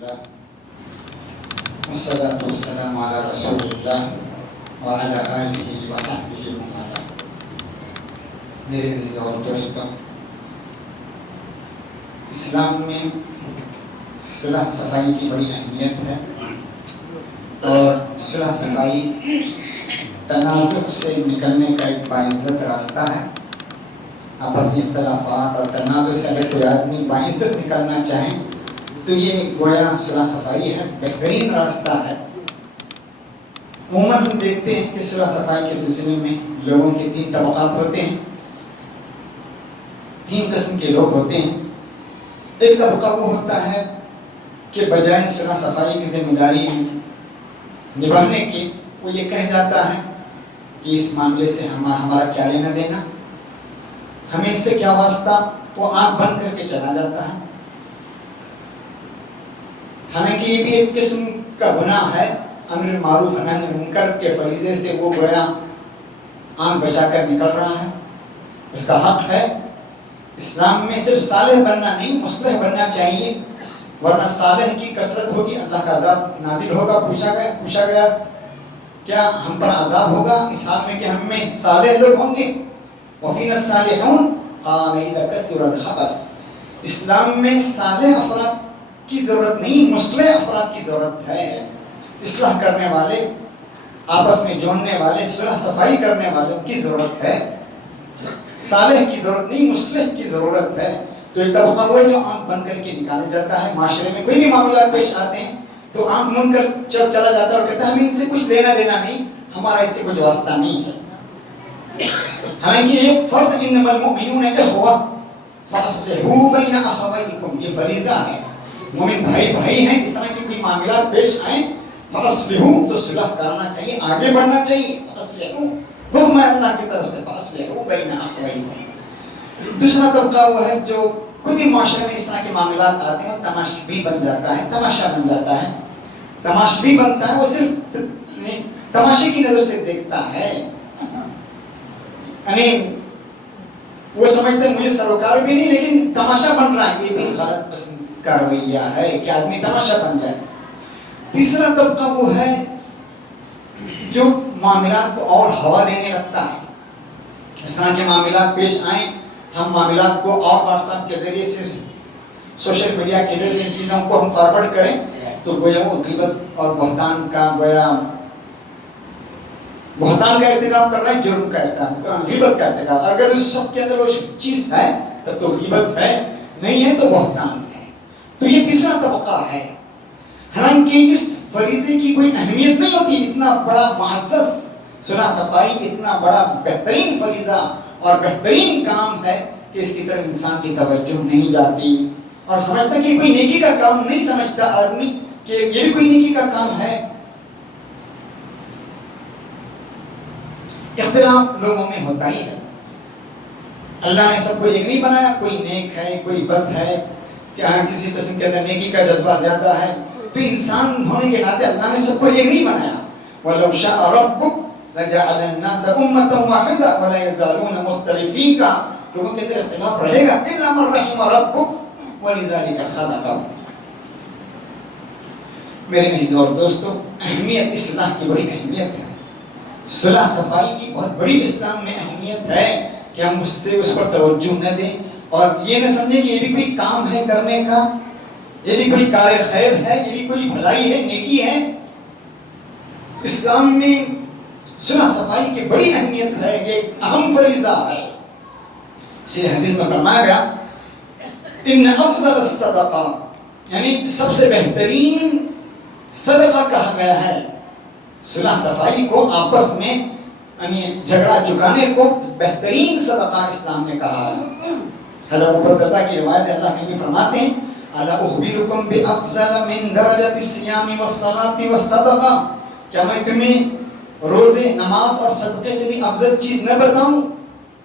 الله والصلاة والسلام على رسول الله وعلى آله وصحبه ومن والاه. میرے عزیز اور دوستوں، اسلام میں صلح صفائی کی بڑی اہمیت ہے اور صلح صفائی تنازع سے نکلنے کا ایک باعزت راستہ ہے. آپس میں اختلافات اور تنازع سے اگر کوئی آدمی باعزت نکلنا چاہیں تو یہ گویا صلح صفائی ہے، بہترین راستہ ہے. عموماً ہم دیکھتے ہیں کہ صلح صفائی کے سلسلے میں لوگوں کے 3 طبقات ہوتے ہیں، 3 قسم کے لوگ ہوتے ہیں. ایک طبقہ وہ ہوتا ہے کہ بجائے صلح صفائی کی ذمہ داری نبھانے کی وہ یہ کہہ جاتا ہے کہ اس معاملے سے ہمارا کیا لینا دینا، ہمیں اس سے کیا واسطہ. وہ آنکھ بند کر کے چلا جاتا ہے. حالانکہ یہ بھی ایک قسم کا گناہ ہے. امر معروف نہی عن المنکر کے فریضے سے وہ گویا آنکھ بچا کر نکل رہا ہے، اس کا حق ہے. اسلام میں صرف صالح بننا نہیں، مصلح بننا چاہیے، ورنہ صالح کی کثرت ہوگی اللہ کا عذاب نازل ہوگا. پوچھا گیا کیا ہم پر عذاب ہوگا اس حال میں کہ ہم میں صالح لوگ ہوں گے؟ وفینا الصالحون قال اذا كثر الخبث. اسلام میں صالح افراد کی ضرورت نہیں، مصلح افراد کی ضرورت ہے. اصلاح کرنے والے، آپس میں جوڑنے والے، صلح صفائی کرنے والے کی ضرورت ہے. صالح کی ضرورت نہیں، مصلح کی ضرورت ہے. تو ایک طبقہ وہ ہے جو آنکھ بند کر کے نکالا جاتا ہے. معاشرے میں کوئی بھی معاملات پیش آتے ہیں تو آنکھ بند کر چلا جاتا ہے اور کہتا ہے ہمیں ان سے کچھ لینا دینا نہیں، ہمارا اس سے کچھ واسطہ نہیں ہے. حالانکہ یہ فرض انما المؤمنون اخوہ فاصلحوا بین اخویکم، یہ فریضہ ہے. مومن بھائی ہیں. اس طرح کی کوئی معاملات پیش آئیں فاصلحوا تو صلح کرنا چاہیے، آگے بڑھنا چاہیے. فاصلحوا حکم ہے اللہ کی طرف سے، فاصلحوا بین اخویکم. دوسرا طبقہ وہ ہے جو کوئی بھی معاشرے میں اس طرح کے معاملات آتے ہیں تماشبی بن جاتا ہے، تماشا بن جاتا ہے. تماشبی بنتا ہے، وہ صرف تماشے کی نظر سے دیکھتا ہے. یعنی وہ سمجھتے ہیں مجھے سروکار بھی نہیں لیکن تماشا بن رہا ہے. یہ بھی غلط قسم کا رویہ ہے کہ آدمی تماشا بن جائے. تیسرا طبقہ وہ ہے جو معاملات کو اور ہوا دینے لگتا ہے. اس طرح کے معاملات پیش آئیں، ہم معاملات کو اور واٹس ایپ کے ذریعے سے، سوشل میڈیا کے ذریعے سے ان چیزوں کو ہم فارورڈ کریں تو گویا وہ غیبت اور بہتان کا ارتکاب کر رہے ہیں، جرم کا ارتکاب، غیبت کا ارتکاب. اگر اس شخص کے اندر وہ چیز ہے تب تو غیبت ہے، نہیں ہے تو بہتان ہے. تو یہ تیسرا طبقہ ہے. حالانکہ اس فریضے کی کوئی اہمیت نہیں ہوتی. اتنا بڑا معزز صلح صفائی اتنا بڑا بہترین فریضہ اور بہترین کام ہے کہ اس کی طرف انسان کی توجہ نہیں جاتی اور سمجھتا کہ کوئی نیکی کا کام نہیں سمجھتا آدمی کہ یہ بھی کوئی نیکی کا کام ہے. اختلاف لوگوں میں ہوتا ہی ہے. اللہ نے سب کو ایک نہیں بنایا، کوئی نیک ہے کوئی بد ہے، کہ کسی قسم کے اندر نیکی کا جذبہ زیادہ ہے. تو انسان ہونے کے ناطے اللہ نے سب کو ایک نہیں بنایا. وَلَوْ شَاءَ رَبُّكَ لَجَعَلَ النَّاسَ أُمَّةً وَاحِدَةً وَلَا يَزَالُونَ مُخْتَلِفِينَ کا لوگوں کے اندر اختلاف رہے گا إِلَّا مَن رَحِمَ رَبُّكَ وَلِذَلِكَ خَلَقَهُمْ. میرے عزیز اور دوستو، اہمیت اصلاح کی بڑی اہمیت ہے. صلح صفائی کی بہت بڑی اسلام میں اہمیت ہے کہ ہم اس پر توجہ نہ دیں اور یہ نہ سمجھیں کہ یہ بھی کوئی کام ہے کرنے کا، یہ بھی کوئی کار خیر ہے، یہ بھی کوئی بھلائی ہے، نیکی ہے. اسلام میں صلح صفائی کی بڑی اہمیت ہے، یہ اہم فریضہ ہے. اسی حدیث میں فرمایا گیا ان افضل الصدقات، یعنی سب سے بہترین صدقہ کہا گیا ہے صلح صفائی کو، آپس میں یعنی جھگڑا چکانے کو بہترین صدقہ اسلام نے کہا ہے. حضرت ابو بکر کی روایت ہے، اللہ کے نبی فرماتے ہیں الا اخبرکم بافضل من درجۃ الصیام والصلاۃ والصدقہ، کیا میں تمہیں روزے، نماز اور صدقے سے بھی افضل چیز نہ بتاؤں؟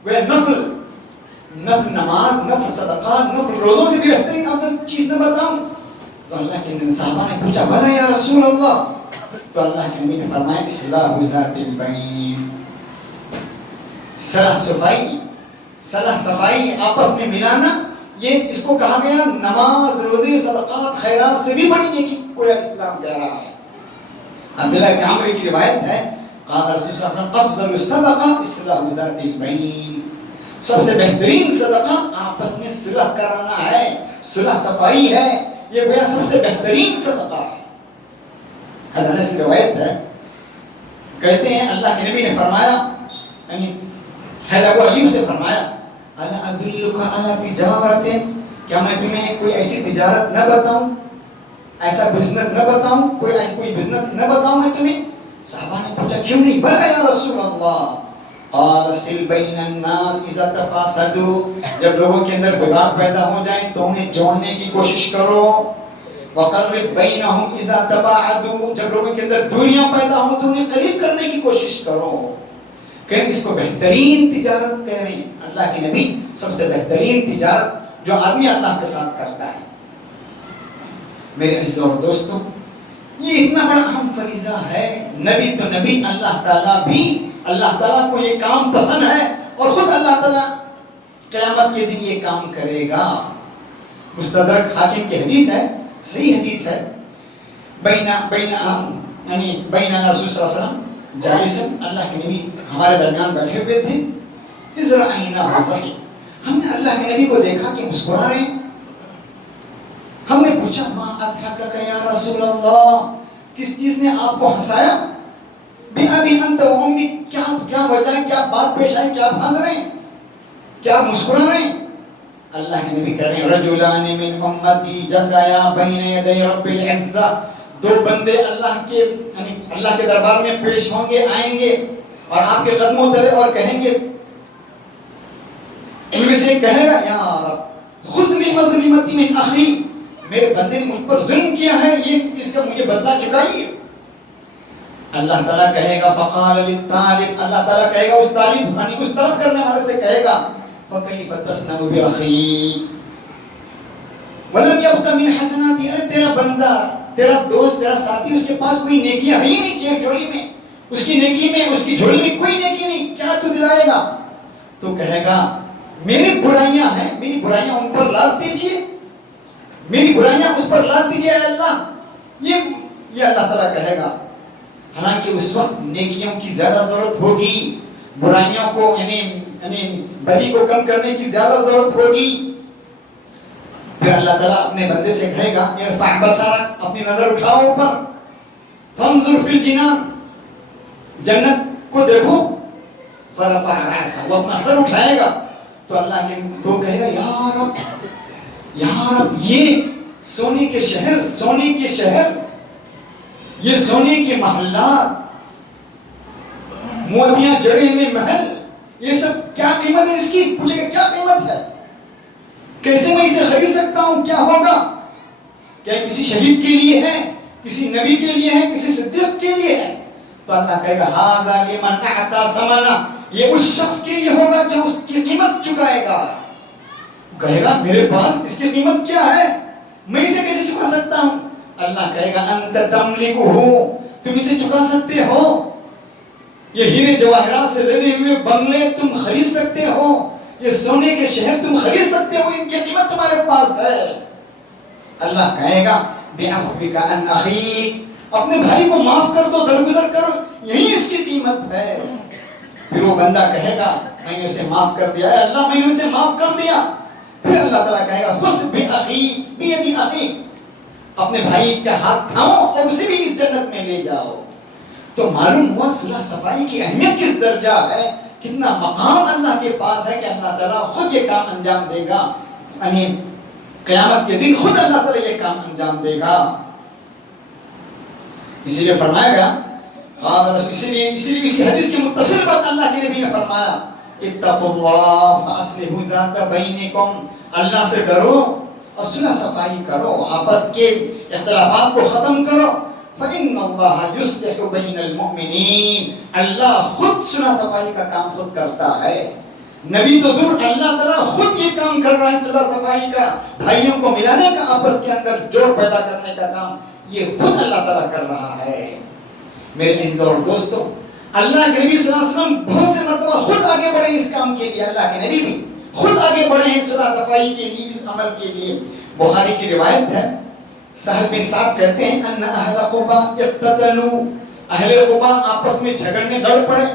وہ نفل نماز، نفل صدقات، نفل روزوں سے بھی بہترین افضل چیز نہ بتاؤں؟ تو اللہ کے صحابہ نے پوچھا بھلا یا رسول اللہ؟ تو اللہ کے نبی نے فرمایا اصلاح ذات البین، صلح صفائی آپس میں ملانا یہ اس کو کہا گیا نماز روزے صدقات خیرات سے بھی بڑی نیکی گویا اسلام کہہ رہا ہے. عبداللہ بن عمرو کی روایت ہے قال رسول اللہ صلی اللہ علیہ وسلم افضل الصدقہ اصلاح ذات البین، سب سے بہترین صدقہ آپس میں صلح کرانا ہے، صلح صفائی ہے، یہ گویا سب سے بہترین صدقہ ہے. حضرت انس کی روایت ہے کہتے ہیں اللہ کے نبی نے فرمایا، یعنی حضرت ابو ایوب سے فرمایا الا ادلک علی تجارت، کیا میں تمہیں کوئی ایسی تجارت نہ بتاؤں، ایسا بزنس نہ بتاؤں، کوئی بزنس نہ بتاؤں میں تمہیں؟ صحابہ نے پوچھا کیوں نہیں؟ بلا یا رسول اللہ. قال سل بین الناس اذا تفاسدوا، جب لوگوں کے اندر بگاڑ پیدا ہو جائے تو انہیں جوڑنے کی کوشش کرو. وقرب بینہم اذا تباعدوا، جب لوگوں کے اندر دوریاں پیدا ہوں تو انہیں قریب کرنے کی کوشش کرو. کہ اس کو بہترین تجارت کہہ رہے ہیں اللہ کے نبی، سب سے بہترین تجارت جو آدمی اللہ کے ساتھ کرتا ہے. میرے عزیز اور دوستو، یہ اتنا بڑا اہم فریضہ ہے. نبی تو نبی، اللہ تعالیٰ بھی، اللہ تعالیٰ کو یہ کام پسند ہے اور خود اللہ تعالیٰ قیامت کے دن یہ کام کرے گا. مستدرک حاکم کی حدیث ہے، صحیح حدیث ہے، بین رسول صلی اللہ علیہ وسلم جالسن، اللہ کے نبی ہمارے درمیان بیٹھے ہوئے تھے. اذ رأیناہ ضحک، ہم نے اللہ کے نبی کو دیکھا کہ مسکرا رہے ہیں. ہم نے پوچھا ما اضحکک یا رسول اللہ، کس چیز نے آپ کو ہنسایا؟ بِأَبِي أَنْتَ وَأُمِّي، کیا وجہ ہے، کیا بات پیش آئی، کیا آپ ہنس رہے ہیں، کیا آپ مسکرا رہے ہیں؟ اللہ کے نبی کہہ رہے ہیں رجلان من امتی جزایا بین یدی رب العزہ، دو بندے اللہ کے دربار میں پیش ہوں گے، آئیں گے اور آپ کے قدموں تلے اور کہیں گے، ان میں سے کہے گا یا رب خذ لی مظلمتی من اخی، میرے بندے نے مجھ پر ظلم کیا ہے، یہ اس کا مجھے بدلہ چکائیے. اللہ تعالیٰ کہے گا فقال للطالب، اللہ تعالیٰ کہے گا اس طالب یعنی اس طلب کرنے والے سے کہے گا فَكَيْفَ تَصْنَعُ بِأَخِي وَلَمْ يَبْقَ مِنْ حَسَنَاتِي، ارے تیرا بندہ، تیرا دوست، تیرا ساتھی، اس کے پاس کوئی نیکیاں ہے ہی نہیں، چیک جھولی میں اس کی نیکی میں، اس کی جھولی میں کوئی نیکی نہیں، کیا تو دلائے گا؟ تو کہے گا میری برائیاں ہیں، میری برائیاں ان پر لاد دیجیے، میری برائیاں اس پر لاد دیجیے اے اللہ. یہ اللہ تعالیٰ کہے گا. حالانکہ اس وقت نیکیوں کی زیادہ ضرورت ہوگی، برائیوں کو یعنی بدی کو کم کرنے کی زیادہ ضرورت ہوگی. پھر اللہ تعالیٰ اپنے بندے سے کہے گا ارفع بصرک، اپنی نظر اٹھاؤ اوپر، فانظر فی الجنان، جنت کو دیکھو، فرفع رأسہ، وہ اپنا سر اٹھائے گا تو اللہ کے تو کہے گا یا رب یہ سونے کے شہر، یہ سونے کے محلات، موتیاں جڑے ہوئے محل، یہ سب کیا قیمت ہے اس کی؟ پوچھے گا کیا قیمت ہے، کیسے میں اسے خرید سکتا ہوں، کیا ہوگا؟ کیا کسی شہید کے لیے ہے، کسی نبی کے لیے ہے، کسی صدیق کے لیے ہے؟ تو اللہ کہے گا ھذا لمن اعطى ثمنہ، یہ اس شخص کے لیے ہوگا جو اس کی قیمت چکائے گا. کہے گا میرے پاس اس کی قیمت کیا ہے، میں اسے کیسے چکا سکتا ہوں؟ اللہ کہے گا انت تملکہ، تم اسے چکا سکتے ہو، یہ ہیرے جواہرات سے لدے ہوئے بنگلے تم خرید سکتے ہو، یہ سونے کے شہر تم خرید سکتے ہو، ان کی قیمت تمہارے پاس ہے. اللہ کہے گا بعفوک عن اخیک، اپنے بھائی کو معاف کر دو، درگزر کرو، یہی اس کی قیمت ہے. پھر وہ بندہ کہے گا میں نے اسے معاف کر دیا، اے اللہ میں نے اسے معاف کر دیا. پھر اللہ تعالیٰ کہے گا خذ باخی بیدی اخی، اپنے بھائی کا ہاتھ تھامو اور اسے بھی اس جنت میں لے جاؤ. تو معلوم ہوا صلح صفائی کی اہمیت کس درجہ ہے، کتنا مقام اللہ کے پاس ہے کہ اللہ تعالیٰ خود یہ کام انجام دے گا، یعنی قیامت کے دن خود اللہ تعالیٰ یہ کام انجام دے گا. اسی لیے فرمایا گیا اسی لیے اسی حدیث کے متصل بات اللہ کے نبی نے فرمایا اتقوا اللہ فاصلحوا ذات بینکم، اللہ سے ڈرو اور صلح صفائی کرو، آپس کے اختلافات کو ختم کرو. فإن اللہ یصلح بین المؤمنین، اللہ خود صلح صفائی کا کام خود کرتا ہے. نبی تو دور، اللہ تعالیٰ خود یہ کام کر رہا ہے، صلح صفائی کا، بھائیوں کو ملانے کا، آپس کے اندر جوڑ پیدا کرنے کا کام یہ خود اللہ تعالیٰ کر رہا ہے. میرے عزیز اور دوستو، اللہ کے نبی صلی اللہ علیہ وسلم بہت سے مرتبہ خود آگے بڑھے اس کام کے لیے، اللہ کے نبی بھی خود آگے بڑھے ہیں صلح صفائی کے لیے، اس عمل کے لیے۔ بخاری کی روایت ہے، سہل بن سعد کہتے ہیں ان اہل قبا اقتتلوا، اہل قبا آپس میں جھگڑنے لڑ پڑے،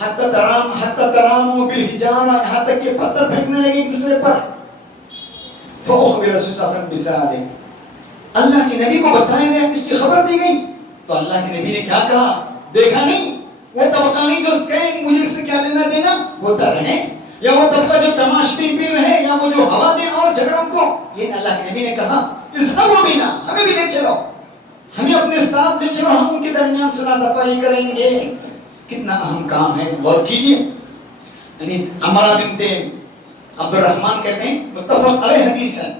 حتی تراموا بالحجارہ، یہاں تک کہ پتھر پھینکنے لگے ایک دوسرے پر۔ فاخبر رسول صلی اللہ علیہ وسلم بذلک، اللہ کے نبی کو بتایا گیا، اس کی خبر دی گئی، تو اللہ کے نبی نے کیا کہا؟ دیکھا نہیں وہ طبقہ نہیں جو اس کہیں مجھے اس سے کیا لینا دینا، وہ تر رہے، یا وہ طبقہ جو تماشبین پی رہے، یا وہ جو ہوا دیں اور جھگڑوں کو، یہ اللہ کے نبی نے کہا اذهبوا بنا، ہمیں بھی لے چلو، ہمیں اپنے ساتھ لے چلو، ہم ان کے درمیان صلح صفائی کریں گے۔ کتنا اہم کام ہے، غور کیجئے۔ یعنی عمرہ بنت عبد الرحمن کہتے ہیں، متفق علیہ حدیث ہے،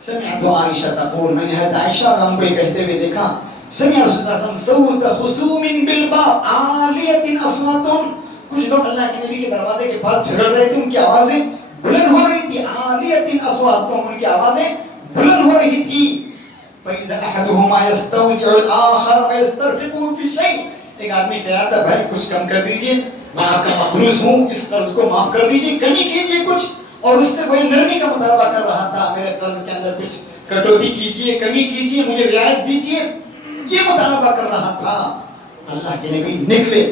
سمعت عائشہ تقول، میں نے حضرت عائشہ رضی اللہ عنہا کو کہتے ہوئے دیکھا، سمع رسول صلی اللہ علیہ وسلم صوت خصوم بالباب عالیۃ اصوات، کچھ لوگ اللہ کے نبی کے دروازے کے پاس جھگڑ رہے تھے، ان کی آوازیں بلند ہو رہی تھی، عالیۃ اصوات، ان کی آوازیں بلند ہو رہی تھی۔ فَإِذَا أَحَدُهُمَا يَسْتَوْجِعُ الْآخَرَ وَيَسْتَرْفِقُ فِي شَيْءٍ، ایک آدمی کہہ رہا تھا بھائی کچھ کم کر دیجئے، میں آپ کا مقروض ہوں، اس قرض کو معاف کر دیجئے، کمی کیجئے کچھ، اور اس سے کوئی نرمی کا مطالبہ کر رہا تھا، میرے قرض کے اندر کچھ کٹوتی کیجئے، کمی کیجئے، مجھے رعایت دیجئے، یہ مطالبہ کر رہا تھا۔ اللہ کے نبی نکلے،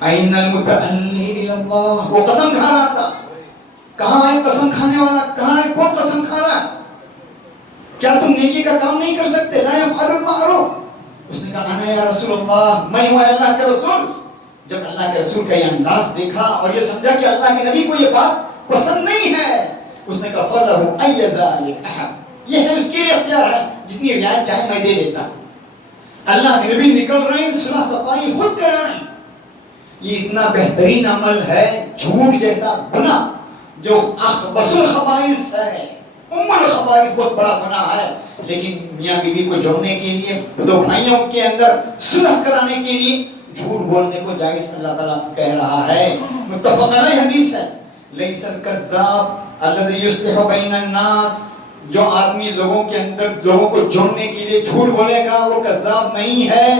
اَيْنَ الْمُتَأَلِّي إِلَى اللَّهِ، وہ قسم کھا رہا تھا، کہاں ہے قسم کھانے والا، کہاں ہے کون قسم کھا رہا ہے؟ کیا تم نیکی کا کام نہیں کر سکتے؟ لا يفعل المعروف، اس نے کہا انا یا رسول اللہ، میں ہوں اللہ کے رسول۔ جب اللہ کے رسول کا یہ انداز دیکھا اور یہ سمجھا کہ اللہ کے نبی کو یہ بات پسند نہیں ہے، اس نے کہا فَلَهُ أَيَّ ذَلِكَ أَحَبْ، یہ ہے اس کے لیے اختیار ہے، جتنی رعایت چاہے میں دے دیتا ہوں۔ اللہ کے نبی نکل رہے ہیں، صلح صفائی خود کرا رہے ہیں۔ یہ اتنا بہترین عمل ہے، جھوٹ جیسا گناہ جو اخبث الخبائث ہے، ام الخبائث، بہت بڑا گناہ ہے، لیکن میاں بیوی کو جوڑنے کے لیے، دو بھائیوں کے اندر صلح کرانے کے لیے جھوٹ بولنے کو جائز اللہ تعالیٰ کہہ رہا ہے۔ متفق علیہ حدیث ہے، لیس الکذاب الذی یصلح بین الناس، جو آدمی لوگوں کے اندر لوگوں کو جوڑنے کے لیے جھوٹ بولے گا وہ کذاب نہیں ہے۔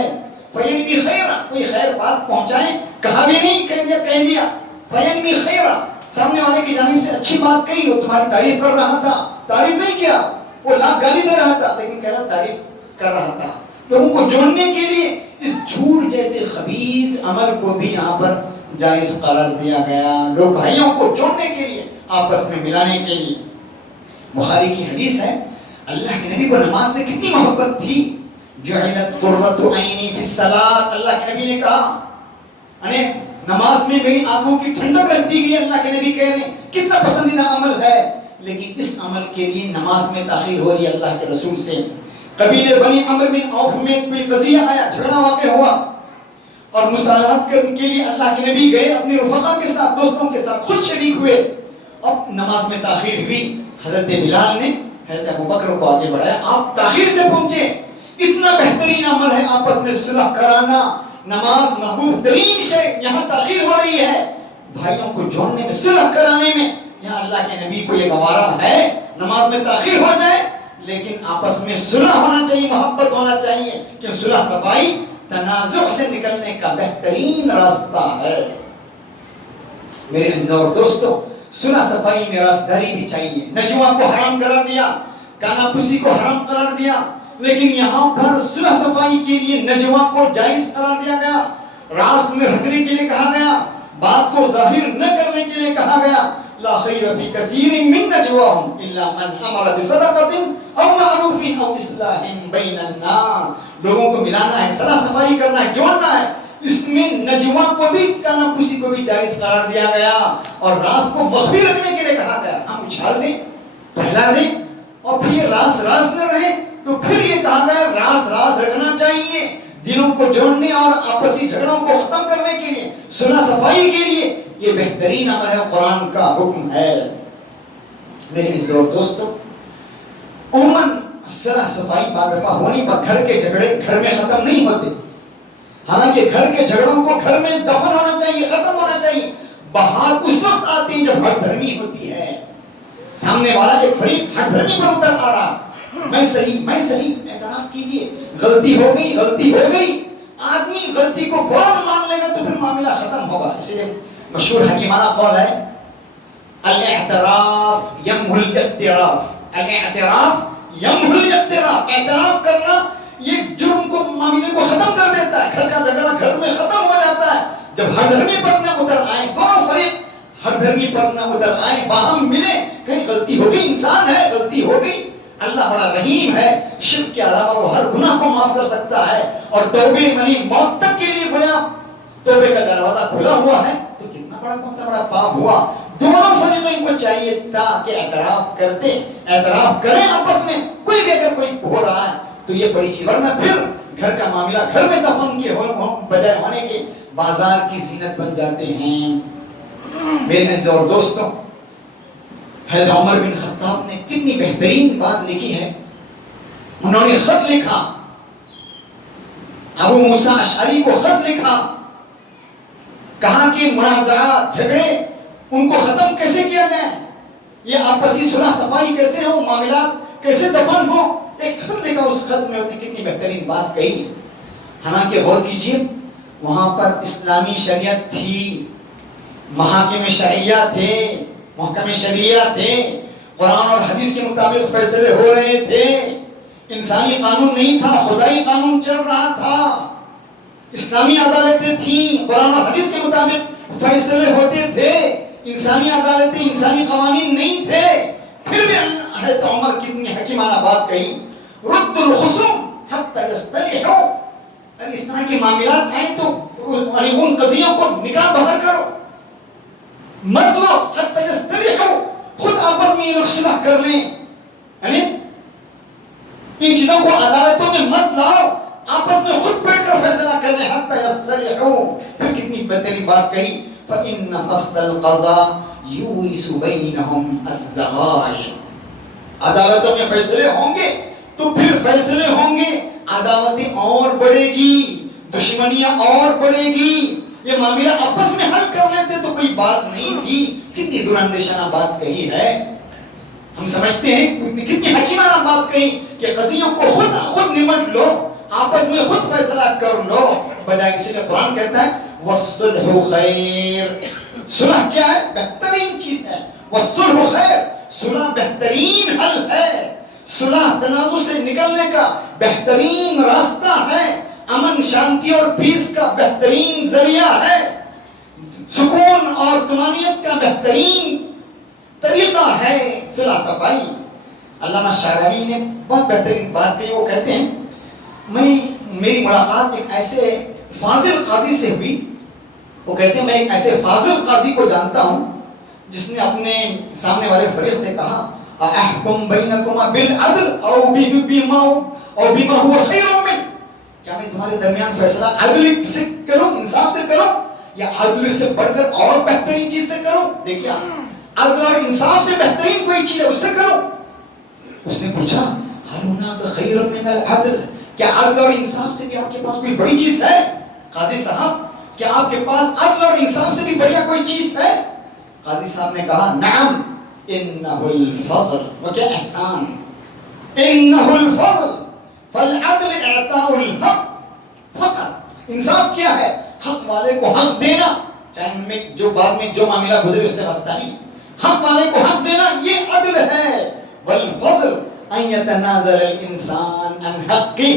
فینمی خیرا، کوئی خیر بات پہنچائیں، کہا بھی نہیں، کہہ دیا، فینمی خیرا، سامنے والے کی جانب سے اچھی بات کہی، وہ تمہاری تعریف کر رہا تھا، تعریف نہیں کیا، وہ لاکھ گالی دے رہا تھا، لیکن کہہ رہا تعریف کر رہا تھا، لوگوں کو جوڑنے کے لیے اس جھوٹ جیسے خبیث عمل کو بھی یہاں پر جائز قرار دیا گیا، لوگ بھائیوں کو جوڑنے کے لیے، آپس میں ملانے کے لیے۔ بخاری کی حدیث ہے، اللہ کے نبی کو نماز سے کتنی محبت تھی، جعلت قرۃ عینی فی الصلاۃ، اللہ کے نبی نے کہا نماز میں میری آنکھوں کی ٹھنڈک رکھ دی گئی، اللہ کے نبی کہہ رہے ہیں کتنا پسندیدہ عمل ہے، لیکن اس عمل کے لیے نماز میں تاخیر ہو رہی ہے اللہ کے رسول سے۔ قبیلے بنی عمرو بن عوف میں کوئی قضیہ آیا، جھگڑا واقع ہوا، اور مصالحت کرنے کے لیے اللہ کے نبی گئے، اپنے رفقا کے ساتھ، دوستوں کے ساتھ خود شریک ہوئے، اب نماز میں تاخیر ہوئی، حضرت بلال نے حضرت ابوبکر کو آگے بڑھایا، آپ تاخیر سے پہنچے، اتنا بہترین عمل ہے آپس میں صلح کرانا، نماز محبوب ترین شے، یہاں تاخیر ہو رہی ہے بھائیوں کو جوڑنے میں، صلح کرانے میں، یہاں اللہ کے نبی کو یہ گوارا ہے نماز میں تاخیر ہو جائے، لیکن آپس میں صلح ہونا چاہیے، محبت ہونا چاہیے، کہ صلح صفائی تنازع سے نکلنے کا بہترین راستہ ہے۔ میرے عزیز اور دوستو، صلح صفائی میں رازداری بھی چاہیے۔ نجوا کو حرام قرار دیا، کانا پوسی کو حرام قرار دیا، لیکن یہاں پر صلح صفائی کے لیے نجوا کو جائز قرار دیا گیا، راز میں رکھنے کے لیے کہا گیا، بات کو ظاہر نہ کرنے کے لیے کہا گیا۔ لا خیر فی کثیر من نجواہم الا من امر بصدقۃ او معروف او اصلاح بین الناس، لوگوں کو ملانا ہے، صلح صفائی کرنا ہے، جوڑنا ہے، اس میں نجوا کو بھی، کانا پوسی کو بھی جائز قرار دیا گیا، اور راز کو مخفی رکھنے کے لیے کہا گیا، ہم اچھال دیں، پھیلا دیں، اور پھر یہ راز نہ رہے، تو پھر یہ کہا گیا راز رکھنا چاہیے، دلوں کو جوڑنے اور آپسی جھگڑوں کو ختم کرنے کے لیے، صلح صفائی کے لیے یہ بہترین عمل ہے، قرآن کا حکم ہے۔ میرے عزیز اور دوستو، عموماً صلح صفائی بعد دفعہ ہونی پر گھر کے جھگڑے گھر میں ختم نہیں ہوتے، حالانکہ گھر کے جھگڑوں کو گھر میں دفن ہونا چاہیے، ختم ہونا چاہیے۔ بہار اس وقت آتی ہے جب ہر دھرمی ہوتی ہے، سامنے والا ایک فریق ہر دھرمی پر اتر آ رہا، میں صحیح اعتراف کیجئے، غلطی ہو گئی، آدمی غلطی کو فوراً مان لے گا تو پھر معاملہ ختم ہوگا۔ اس لیے مشہور حکیمانہ قول ہے، الاعتراف یمحو الاقتراف، الاعتراف یمحو الاقتراف، اعتراف کرنا یہ جرم کو، معاملے کو ختم کر دیتا ہے. گھر کا جھگڑا گھر میں ختم ہو جاتا ہے جب ہر دھرمی پر نہ ادھر آئے، دونوں فریق ہر دھرمی پر نہ ادھر آئے، باہم ملے. کہیں غلطی ہو گئی، انسان ہے، غلطی ہو گئی، اللہ بڑا رحیم ہے، شرک کے علاوہ وہ ہر گناہ کو معاف کر سکتا ہے، اور توبے یعنی موت تک کے لیے گویا توبے کا دروازہ کھلا ہوا ہے. تو کتنا بڑا، کون سا بڑا پاپ ہوا. دونوں فریقوں کو چاہیے تھا کہ اعتراف کرتے، اعتراف کریں آپس میں. کوئی بھی اگر کوئی ہو رہا ہے تو یہ بڑی چیز، ورنہ پھر گھر کا معاملہ گھر میں دفن کے بجائے ہونے کے بازار کی زینت بن جاتے ہیں. میرے عزیز اور دوستوں، حضرت عمر بن خطاب نے کتنی بہترین بات لکھی ہے. انہوں نے خط لکھا، ابو موسیٰ اشعری کو خط لکھا، کہا کہ منازعات، جھگڑے، ان کو ختم کیسے کیا جائے، یہ آپسی صلح صفائی کیسے ہو، معاملات کیسے دفن ہو. ایک خط لکھا، اس خط میں ہوتی کتنی بہترین بات کہی. حالانکہ غور کیجیے، وہاں پر اسلامی شریعت تھی، محاکم شرعیہ تھے، محکم شریعہ تھے، قرآن اور حدیث کے مطابق فیصلے ہو رہے تھے. انسانی قانون نہیں تھا، خدائی قانون چل رہا تھا. اسلامی عدالتیں تھیں، قرآن اور حدیث کے مطابق فیصلے ہوتے تھے. انسانی عدالتیں، انسانی قوانین نہیں تھے. پھر بھی حضرت عمر کتنی حکیمانہ بات کہی، رد الخصوم حتی یصطلحوا. اگر اس طرح کے معاملات آئیں تو ان قضیوں کو نکاح بہر کرو، مت لو حتی یصطلحوا، خود آپس میں یہ لوگ صلح کر لیں. یعنی ان چیزوں کو عدالتوں میں مت لاؤ، آپس میں خود بیٹھ کر فیصلہ کر لیں. حتی یصطلحوا. پھر کتنی بہترین بات کہی، فإن فصل القضاء یورث بینہم الزغائر. عدالتوں میں فیصلے ہوں گے تو پھر فیصلے ہوں گے، عداوتیں اور بڑھے گی، دشمنیاں اور بڑھے گی. یہ معاملہ آپس میں حل کر لیتے تو کوئی بات نہیں تھی. کتنی دور اندیشانہ بات کہی ہے. ہم سمجھتے ہیں کتنی حکیمانہ بات کہی کہ قضیوں کو خود نمٹ لو، آپس میں خود فیصلہ کر لو، بجائے اسی لیے قرآن کہتا ہے وَالصُّلْحُ خَيْرٌ. صلح کیا ہے؟ بہترین چیز ہے. وَالصُّلْحُ خَيْرٌ. صلح بہترین حل ہے. صلح تنازع سے نکلنے کا بہترین راستہ ہے، امن، شانتی اور پیس کا بہترین ذریعہ ہے، سکون اور طمانینت کا بہترین طریقہ ہے صلح صفائی. علامہ شعراوی نے بہت بہترین بات کہی. وہ کہتے ہیں، میری ملاقات ایک ایسے فاضل قاضی سے ہوئی. وہ کہتے ہیں میں ایک ایسے فاضل قاضی کو جانتا ہوں جس نے اپنے سامنے والے فریق سے کہا احکم بینکما بالعدل او بما هو خیر من. کیا میں تمہارے درمیان فیصلہ عدل سے کروں، انصاف سے کروں، یا عدل سے بڑھ کر اور بہترین چیز سے کروں؟ دیکھیے، عدل اور انصاف سے بہترین کوئی چیز ہے، اس سے کروں. اس نے پوچھا هل هناك خیر من العدل. کیا عدل اور انصاف سے بھی آپ کے پاس کوئی بڑی چیز ہے؟ قاضی صاحب، کیا آپ کے پاس عدل اور انصاف سے بھی بڑھیا کوئی چیز ہے؟ قاضی صاحب نے کہا نعم انہ الفضل. وہ کیا؟ احسان. انہ الفضل فالعدل اعطاء الحق. فقط انصاف کیا ہے؟ حق والے کو حق دینا، چاہے ان میں جو بعد میں جو معاملہ گزرے اس سے واسطہ نہیں، حق والے کو حق دینا یہ عدل ہے. والفضل ان یتنازل الانسان عن حقہ.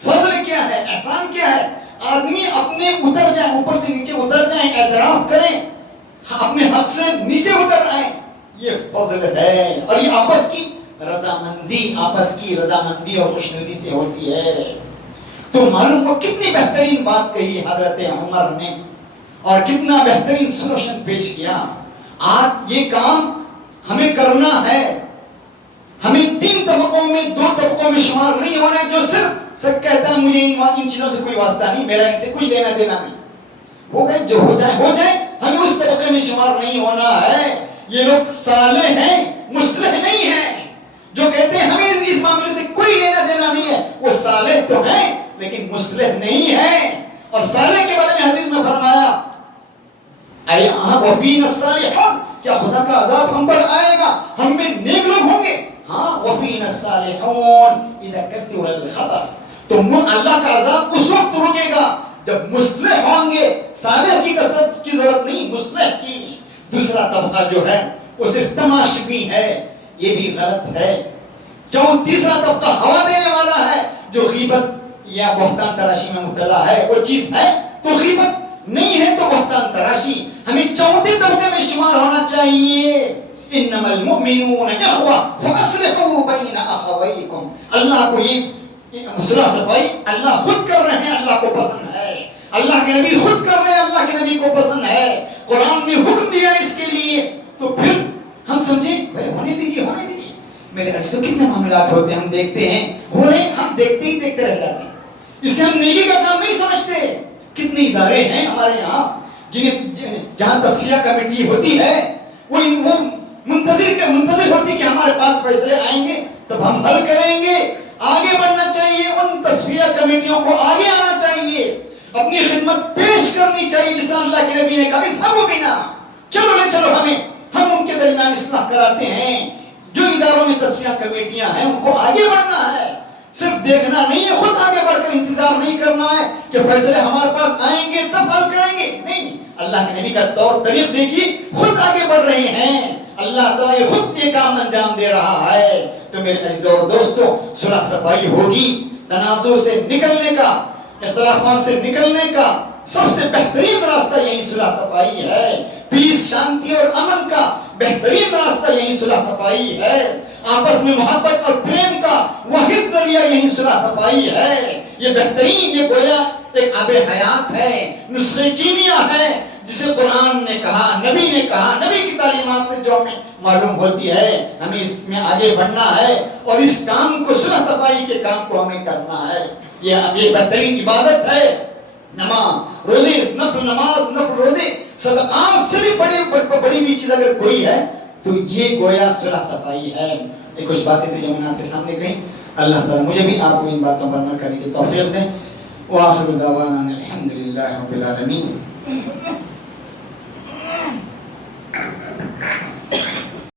فضل کیا ہے؟ احسان کیا ہے؟ آدمی اپنے اتر جائیں، اوپر سے نیچے اتر جائیں، اعتراف کریں، اپنے حق سے نیچے اتر آئیں، یہ فضل ہے. اور یہ آپس کی رضامندی اور خوشنودی سے ہوتی ہے. تو معلوم ہو کتنی بہترین بات کہی حضرت عمر نے، اور کتنا بہترین سولوشن پیش کیا. آج یہ کام ہمیں کرنا ہے. ہمیں 3 طبقوں میں 2 طبقوں میں شمار نہیں ہونا ہے جو صرف کہتا ہے مجھے ان چیزوں سے کوئی واسطہ نہیں، میرا ان سے کوئی لینا دینا نہیں. ہو گئے جو ہو جائے. ہمیں اس طبقے میں شمار نہیں ہونا ہے. یہ لوگ صالح ہیں، مصلح نہیں ہیں. جو کہتے ہیں ہمیں اس معاملے سے کوئی لینا دینا نہیں ہے، وہ صالح تو ہیں لیکن مصلح نہیں ہیں. اور صالح کے بارے میں حدیث میں فرمایا اے وفینا الصالحون، کیا خدا کا عذاب ہم پر آئے گا؟ ہم میں نیک لوگ ہوں گے. ہاں وفینا الصالحون اذا كثر الخبث. تو اللہ کا عذاب اس وقت رکے گا جب مصلح ہوں گے. صالح کی کثرت کی ضرورت نہیں، مصلح کی. دوسرا طبقہ جو ہے وہ صرف تماشبی ہے، یہ بھی غلط ہے۔ تیسرا طبقہ ہوا دینے والا ہے جو غیبت یا بہتان تراشی میں مبتلا ہے، وہ چیز ہے تو غیبت، نہیں ہے تو بہتان تراشی۔ ہمیں چوتھے طبقے میں شمار ہونا چاہیے۔ انما المؤمنون اخوہ فاصلحوا بین اخویکم، اللہ کو یہ صلح صفائی اللہ خود کر رہے ہیں، اللہ کو پسند ہے، اللہ کے نبی خود کر رہے ہیں، اللہ کے نبی کو پسند ہے، قرآن نے حکم دیا اس کے لیے۔ تو پھر ہم سمجھیں بھائی ہونے دیجیے، ہونے دیجیے۔ میرے عزیزو کتنے معاملات ہوتے ہیں ہم دیکھتے ہیں ہو رہے ہیں، ہم دیکھتے ہی دیکھتے رہ جاتے ہیں، اس سے ہم نیکی کا کام نہیں سمجھتے۔ کتنے ادارے ہیں ہمارے یہاں جہاں تصفیہ کمیٹی ہوتی ہے، وہ منتظر ہوتی کہ ہمارے پاس فیصلے آئیں گے تب ہم حل کریں گے۔ آگے بڑھنا چاہیے، ان تصفیہ کمیٹیوں کو آگے آنا چاہیے، اپنی خدمت پیش کرنی چاہیے، جس طرح اللہ کے نبی نے کہا اصحابوا بنا، چلو لے چلو ہمیں، ہم ان کے درمیان اصلاح کراتے ہیں۔ جو اداروں میں تصفیہ کمیٹیاں ہیں ان کو آگے بڑھنا ہے، صرف دیکھنا نہیں ہے، خود آگے بڑھ کر انتظار نہیں کرنا ہے کہ فیصلے ہمارے پاس آئیں گے تب حل کریں گے، نہیں۔ اللہ کے نبی کا طور طریق دیکھیے، خود آگے بڑھ رہے ہیں، اللہ تعالیٰ خود یہ کام انجام دے رہا ہے۔ تو میرے عزیزو اور دوستو، صلح صفائی ہوگی، تنازع سے نکلنے کا، اختلافات سے نکلنے کا سب سے بہترین راستہ یہی صلح صفائی ہے۔ پیس، شانتی اور امن کا بہترین راستہ یہی صلح صفائی ہے۔ آپس میں محبت اور پریم کا واحد ذریعہ یہی صلح صفائی ہے۔ یہ بہترین، یہ گویا ایک آب حیات ہے، نسخہ کیمیا ہے، جسے قرآن نے کہا، نبی نے کہا، نبی کی تعلیمات سے جو ہمیں معلوم ہوتی ہے، ہمیں اس میں آگے بڑھنا ہے اور اس کام کو، صلح صفائی کے کام کو ہمیں کرنا ہے۔ یہ بہترین عبادت ہے۔ نماز، روزے، نفل نماز، نفل روزے، صدقات سے بھی بڑی بھی چیز اگر کوئی ہے تو یہ گویا صلح صفائی ہے۔ یہ کچھ باتیں تھیں جو میں نے آپ کے سامنے کہیں، اللہ تعالیٰ مجھے بھی آپ کو ان باتوں پر عمل کرنے کی توفیق دیں۔ وآخر دعوانا الحمدللہ رب العالمین۔